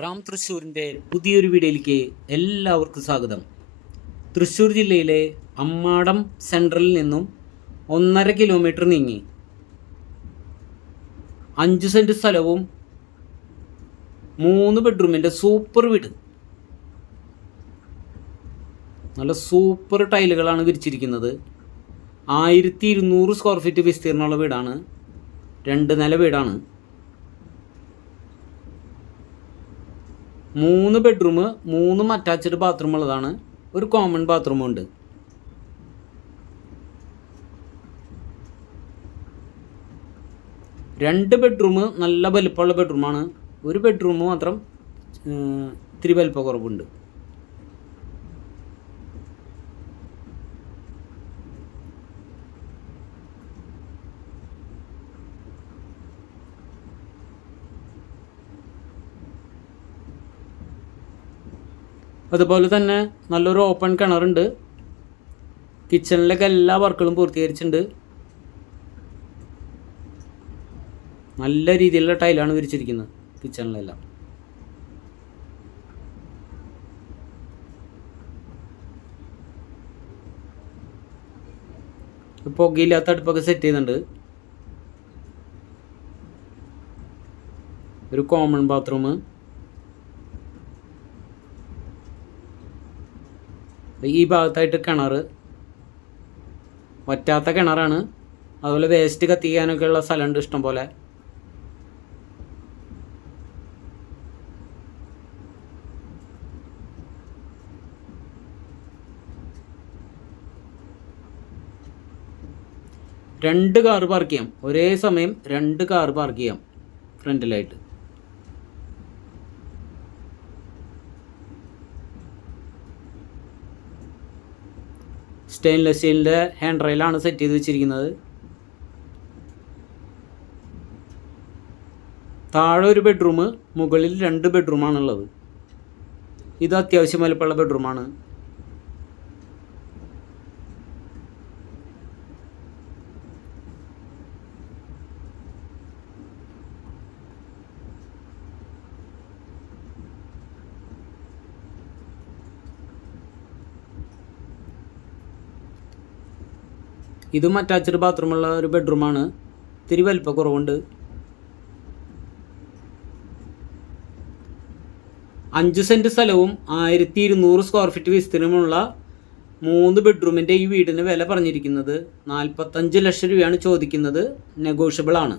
റാം തൃശ്ശൂരിൻ്റെ പുതിയൊരു വീഡിയോയിലേക്ക് എല്ലാവർക്കും സ്വാഗതം. തൃശ്ശൂർ ജില്ലയിലെ അമ്മാടം സെൻട്രലിൽ നിന്നും 1.5 കിലോമീറ്റർ നീങ്ങി 5 സെൻറ്റ് സ്ഥലവും 3 ബെഡ്റൂമിൻ്റെ സൂപ്പർ വീട്. നല്ല സൂപ്പർ ടൈലുകളാണ് വിരിച്ചിരിക്കുന്നത്. 1200 സ്ക്വയർ ഫീറ്റ് വിസ്തീർണമുള്ള വീടാണ്. 2 നില വീടാണ്. 3 ബെഡ്റൂം, 3 അറ്റാച്ച്ഡ് ബാത്റൂം ഉള്ളതാണ്. ഒരു കോമൺ ബാത്റൂമും ഉണ്ട്. രണ്ട് ബെഡ്റൂം നല്ല വലിപ്പമുള്ള ബെഡ്റൂമാണ്. ഒരു ബെഡ്റൂം മാത്രം ഇത്തിരി വലിപ്പക്കുറവുണ്ട്. അതുപോലെ തന്നെ നല്ലൊരു ഓപ്പൺ കിണറുണ്ട്. കിച്ചണിലൊക്കെ എല്ലാ വർക്കുകളും പൂർത്തീകരിച്ചിട്ടുണ്ട്. നല്ല രീതിയിലുള്ള ടൈലാണ് വിരിച്ചിരിക്കുന്നത് കിച്ചണിലെല്ലാം. പുകയില്ലാത്ത അടുപ്പൊക്കെ സെറ്റ് ചെയ്യുന്നുണ്ട്. ഒരു കോമൺ ബാത്റൂം. ഈ ഭാഗത്തായിട്ട് കിണർ, വറ്റാത്ത കിണറാണ്. അതുപോലെ വേസ്റ്റ് കത്തിക്കാനൊക്കെ ഉള്ള സ്ഥലമുണ്ട് ഇഷ്ടം പോലെ. രണ്ട് കാർ പാർക്ക് ചെയ്യാം. ഒരേ സമയം 2 കാർ പാർക്ക് ചെയ്യാം ഫ്രണ്ടിലായിട്ട്. സ്റ്റെയിൻലെസ് സ്റ്റീലിൻ്റെ ഹാൻഡ് റെയിലാണ് സെറ്റ് ചെയ്ത് വെച്ചിരിക്കുന്നത്. താഴെ ഒരു ബെഡ്റൂം, മുകളിൽ 2 ബെഡ്റൂമാണുള്ളത്. ഇത് അത്യാവശ്യം വലുപ്പമുള്ള ബെഡ്റൂമാണ്. ഇതും അറ്റാച്ച്ഡ് ബാത്റൂമുള്ള ഒരു ബെഡ്റൂമാണ്. ഇത്തിരി വലിപ്പക്കുറവുണ്ട്. 5 സെൻറ്റ് സ്ഥലവും 1200 സ്ക്വയർ ഫീറ്റ് വിസ്തീർണമുള്ള 3 ബെഡ്റൂമിൻ്റെ ഈ വീടിന് വില പറഞ്ഞിരിക്കുന്നത് 45 ലക്ഷം രൂപയാണ് ചോദിക്കുന്നത്. നെഗോഷ്യബിൾ ആണ്.